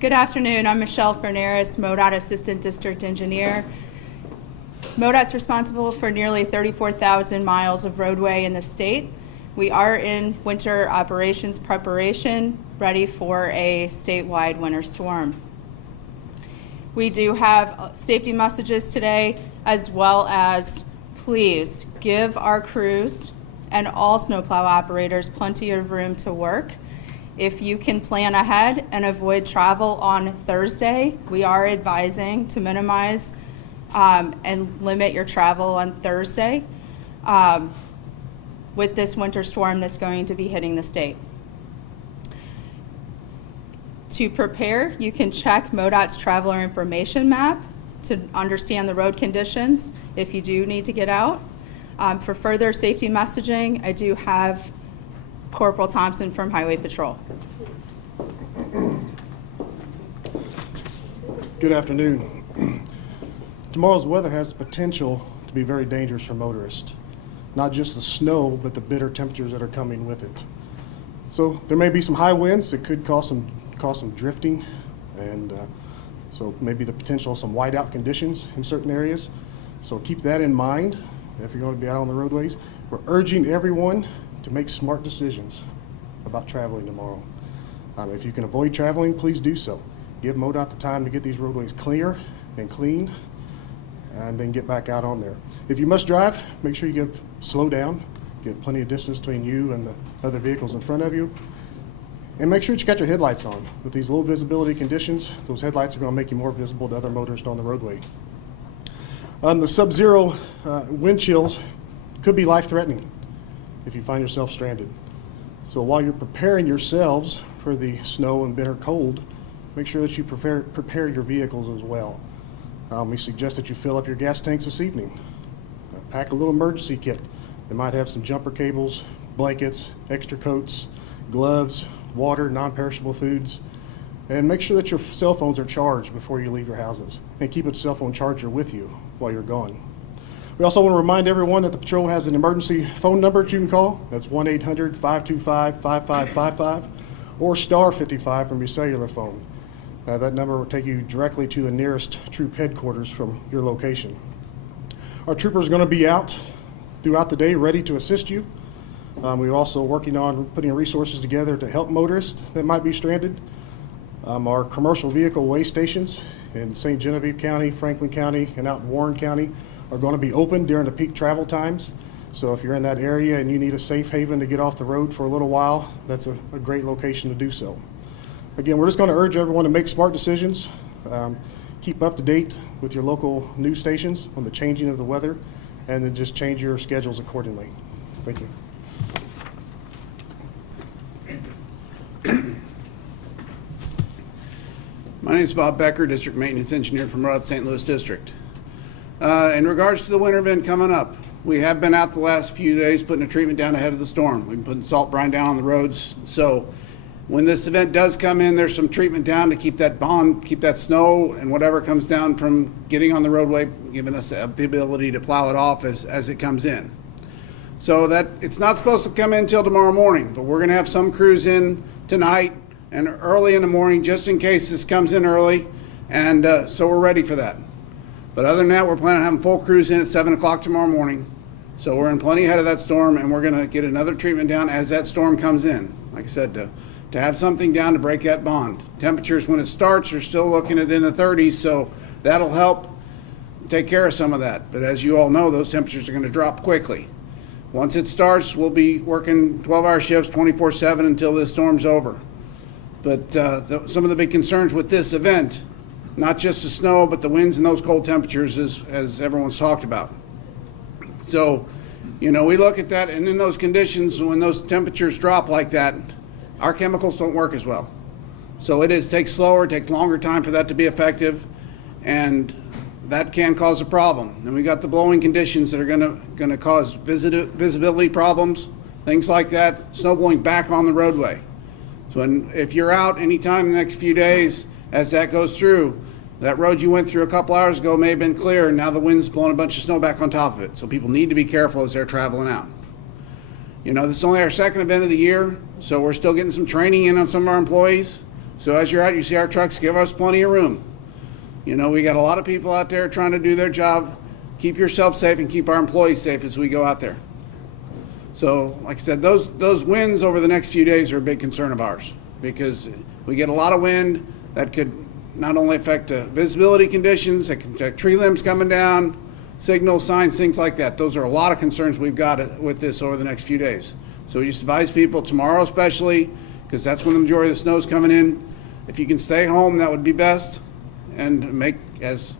Good afternoon. I'm Michelle Fernaris, MoDOT Assistant District Engineer. MoDOT's responsible for nearly 34,000 miles of roadway in the state. We are in winter operations preparation, ready for a statewide winter storm. We do have safety messages today, as well as please give our crews and all snowplow operators plenty of room to work. If you can plan ahead and avoid travel on Thursday, we are advising to minimize and limit your travel on Thursday with this winter storm that's going to be hitting the state. To prepare, you can check MoDOT's traveler information map to understand the road conditions if you do need to get out. For further safety messaging, I do have Corporal Thompson from Highway Patrol. Good afternoon. Tomorrow's weather has the potential to be very dangerous for motorists. Not just the snow, but the bitter temperatures that are coming with it. So there may be some high winds that could cause some drifting, and so maybe the potential of some whiteout conditions in certain areas. So keep that in mind if you're going to be out on the roadways. We're urging everyone to make smart decisions about traveling tomorrow. If you can avoid traveling, please do so. Give MoDOT the time to get these roadways clear and clean, and then get back out on there. If you must drive, make sure you slow down, get plenty of distance between you and the other vehicles in front of you, and make sure that you got your headlights on. With these low visibility conditions, those headlights are going to make you more visible to other motorists on the roadway. The sub-zero wind chills could be life-threatening if you find yourself stranded. So while you're preparing yourselves for the snow and bitter cold, make sure that you prepare your vehicles as well. We suggest that you fill up your gas tanks this evening. Pack a little emergency kit. They might have some jumper cables, blankets, extra coats, gloves, water, non-perishable foods, and make sure that your cell phones are charged before you leave your houses, and keep a cell phone charger with you while you're gone. We also want to remind everyone that the patrol has an emergency phone number that you can call. That's 1-800-525-5555 or star 55 from your cellular phone. That number will take you directly to the nearest troop headquarters from your location. Our troopers are going to be out throughout the day ready to assist you. We're also working on putting resources together to help motorists that might be stranded. Our commercial vehicle weigh stations in St. Genevieve County, Franklin County, and out in Warren County are going to be open during the peak travel times. So if you're in that area and you need a safe haven to get off the road for a little while, that's a great location to do so. Again, we're just going to urge everyone to make smart decisions. Keep up to date with your local news stations on the changing of the weather, and then just change your schedules accordingly. Thank you. My name is Bob Becker, District Maintenance Engineer from MoDOT St. Louis District. In regards to the winter event coming up, we have been out the last few days putting a treatment down ahead of the storm. We've been putting salt brine down on the roads. So when this event does come in, there's some treatment down to keep that bond, keep that snow and whatever comes down from getting on the roadway, giving us the ability to plow it off as it comes in. So that it's not supposed to come in until tomorrow morning, but we're going to have some crews in tonight and early in the morning just in case this comes in early, and so we're ready for that. But other than that, we're planning on having full crews in at 7 o'clock tomorrow morning. So we're in plenty ahead of that storm, and we're going to get another treatment down as that storm comes in. Like I said, to have something down to break that bond. Temperatures when it starts are still looking at in the 30s, so that'll help take care of some of that. But as you all know, those temperatures are going to drop quickly. Once it starts, we'll be working 12-hour shifts 24/7 until this storm's over. But some of the big concerns with this event, not just the snow, but the winds and those cold temperatures, as everyone's talked about. So, you know, we look at that, and in those conditions, when those temperatures drop like that, our chemicals don't work as well. So it takes slower, it takes longer time for that to be effective, and that can cause a problem. And we got the blowing conditions that are gonna cause visibility problems, things like that, snow blowing back on the roadway. So if you're out anytime in the next few days, as that goes through, that road you went through a couple hours ago may have been clear, and now the wind's blowing a bunch of snow back on top of it. So people need to be careful as they're traveling out. You know, this is only our second event of the year, so we're still getting some training in on some of our employees. So as you're out, you see our trucks, give us plenty of room. You know, we got a lot of people out there trying to do their job. Keep yourself safe and keep our employees safe as we go out there. So, like I said, those winds over the next few days are a big concern of ours because we get a lot of wind that could not only affect visibility conditions, it can affect tree limbs coming down, signal signs, things like that. Those are a lot of concerns we've got with this over the next few days. So we just advise people tomorrow especially, because that's when the majority of the snow's coming in. If you can stay home, that would be best. And make, as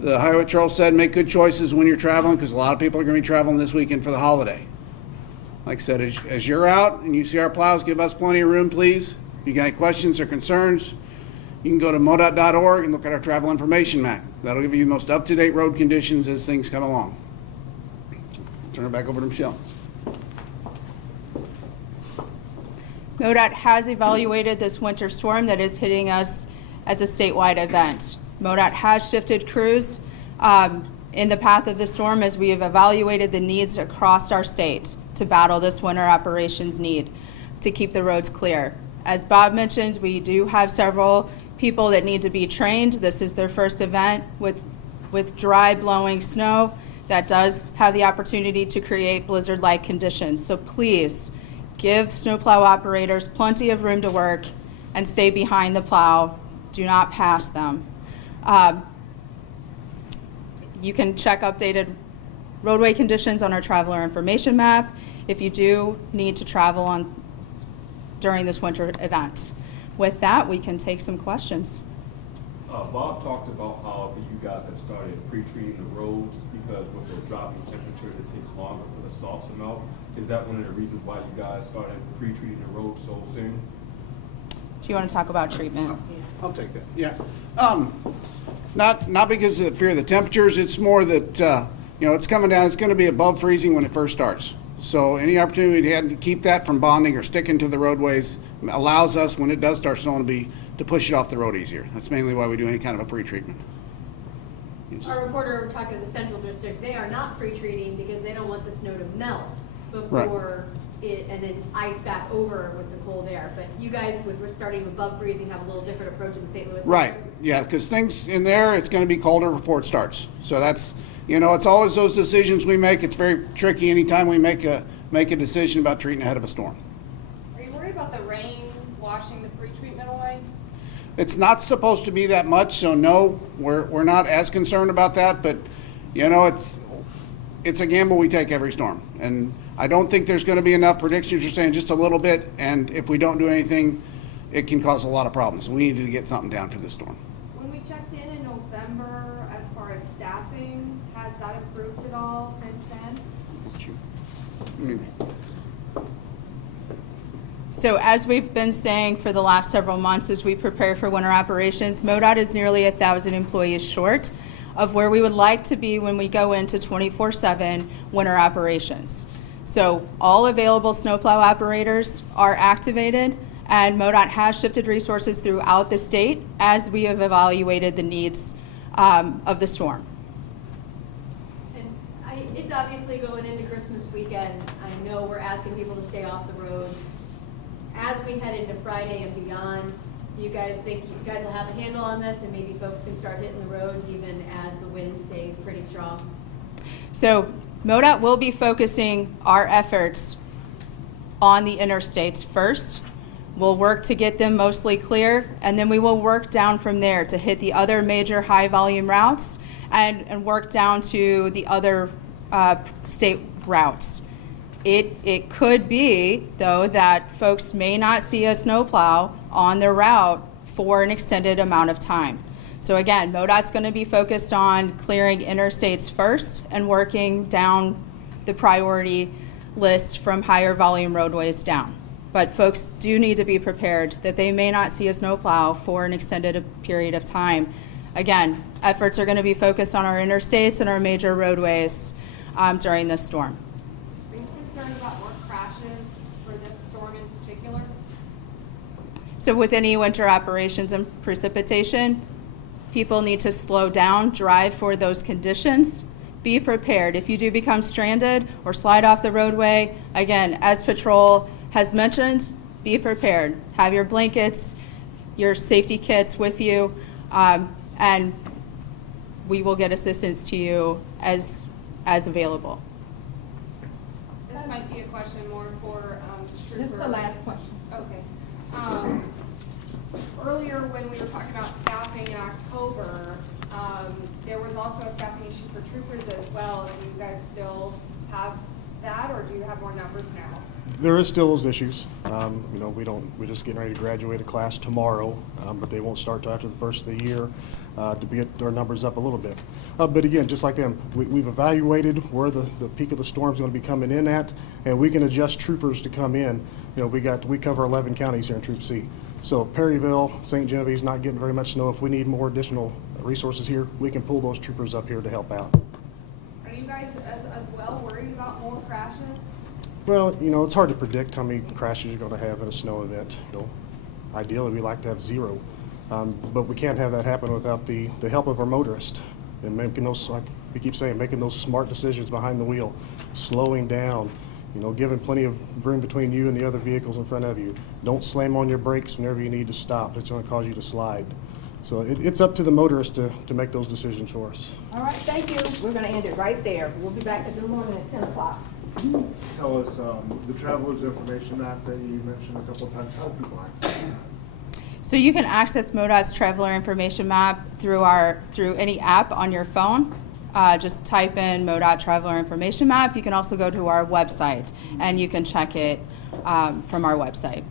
the Highway Patrol said, make good choices when you're traveling, because a lot of people are going to be traveling this weekend for the holiday. Like I said, as you're out and you see our plows, give us plenty of room, please. If you got any questions or concerns, you can go to MoDOT.org and look at our travel information map. That'll give you the most up-to-date road conditions as things come along. Turn it back over to Michelle. MoDOT has evaluated this winter storm that is hitting us as a statewide event. MoDOT has shifted crews in the path of the storm as we have evaluated the needs across our state to battle this winter operations need to keep the roads clear. As Bob mentioned, we do have several people that need to be trained. This is their first event with dry blowing snow that does have the opportunity to create blizzard-like conditions. So please give snowplow operators plenty of room to work and stay behind the plow. Do not pass them. You can check updated roadway conditions on our traveler information map if you do need to travel during this winter event. With that, we can take some questions. Bob talked about how you guys have started pre-treating the roads because with the dropping temperatures, it takes longer for the salt to melt. Is that one of the reasons why you guys started pre-treating the roads so soon? Do you want to talk about treatment? I'll take that. Yeah. Not because of the fear of the temperatures. It's more that you know, it's coming down. It's going to be above freezing when it first starts. So any opportunity we had to keep that from bonding or sticking to the roadways allows us, when it does start snowing, to push it off the road easier. That's mainly why we do any kind of a pre-treatment. Yes. Our reporter talking to the Central District, they are not pre-treating because they don't want the snow to melt Right. before it and then ice back over with the cold air. But you guys, with starting above freezing, have a little different approach in the St. Louis Right. area. Yeah, because things in there, it's going to be colder before it starts. So that's, you know, it's always those decisions we make. It's very tricky anytime we make a decision about treating ahead of a storm. Are you worried about the rain washing the pre-treatment away? It's not supposed to be that much, so no, we're not as concerned about that. But you know, it's a gamble we take every storm, and I don't think there's going to be enough. Predictions are saying just a little bit, and if we don't do anything, it can cause a lot of problems. We needed to get something down for this storm. When we checked in November, as far as staffing, has that improved at all since then? So as we've been saying for the last several months as we prepare for winter operations, MoDOT is nearly 1,000 employees short of where we would like to be when we go into 24/7 winter operations. So all available snowplow operators are activated, and MoDOT has shifted resources throughout the state as we have evaluated the needs of the storm. And it's obviously going into Christmas weekend. I know we're asking people to stay off the roads. As we head into Friday and beyond, do you guys think you guys will have a handle on this and maybe folks can start hitting the roads even as the winds stay pretty strong? So MoDOT will be focusing our efforts on the interstates first. We'll work to get them mostly clear, and then we will work down from there to hit the other major high volume routes and work down to the other state routes. It could be, though, that folks may not see a snowplow on their route for an extended amount of time. So again, MoDOT's going to be focused on clearing interstates first and working down the priority list from higher volume roadways down. But folks do need to be prepared that they may not see a snowplow for an extended period of time. Again, efforts are going to be focused on our interstates and our major roadways during this storm. Are you concerned about more crashes for this storm in particular? So with any winter operations and precipitation, people need to slow down, drive for those conditions. Be prepared. If you do become stranded or slide off the roadway, again, as Patrol has mentioned, be prepared. Have your blankets, your safety kits with you, and we will get assistance to you as available. This might be a question more for Trooper. This is the last question. Okay. Earlier, when we were talking about staffing in October, there was also a staffing issue for troopers as well. Do you guys still have that, or do you have more numbers now? There is still those issues. We're just getting ready to graduate a class tomorrow, but they won't start till after the first of the year to get our numbers up a little bit. But again, just like them, we've evaluated where the peak of the storm is going to be coming in at, and we can adjust troopers to come in. We cover 11 counties here in Troop C. So if Perryville, St. Genevieve's not getting very much snow, if we need more additional resources here, we can pull those troopers up here to help out. Are you guys as well worried about more crashes? Well, it's hard to predict how many crashes you're going to have at a snow event. Ideally, we like to have zero, but we can't have that happen without the help of our motorist and making those, like we keep saying, making those smart decisions behind the wheel, slowing down, giving plenty of room between you and the other vehicles in front of you. Don't slam on your brakes whenever you need to stop. It's going to cause you to slide. So it's up to the motorist to make those decisions for us. All right, thank you. We're gonna end it right there. We'll be back in the morning at 10 o'clock. Tell us, the traveler's information map that you mentioned a couple of times, how do people access that? So you can access MoDOT's traveler information map through any app on your phone. Just type in MoDOT traveler information map. You can also go to our website and you can check it from our website.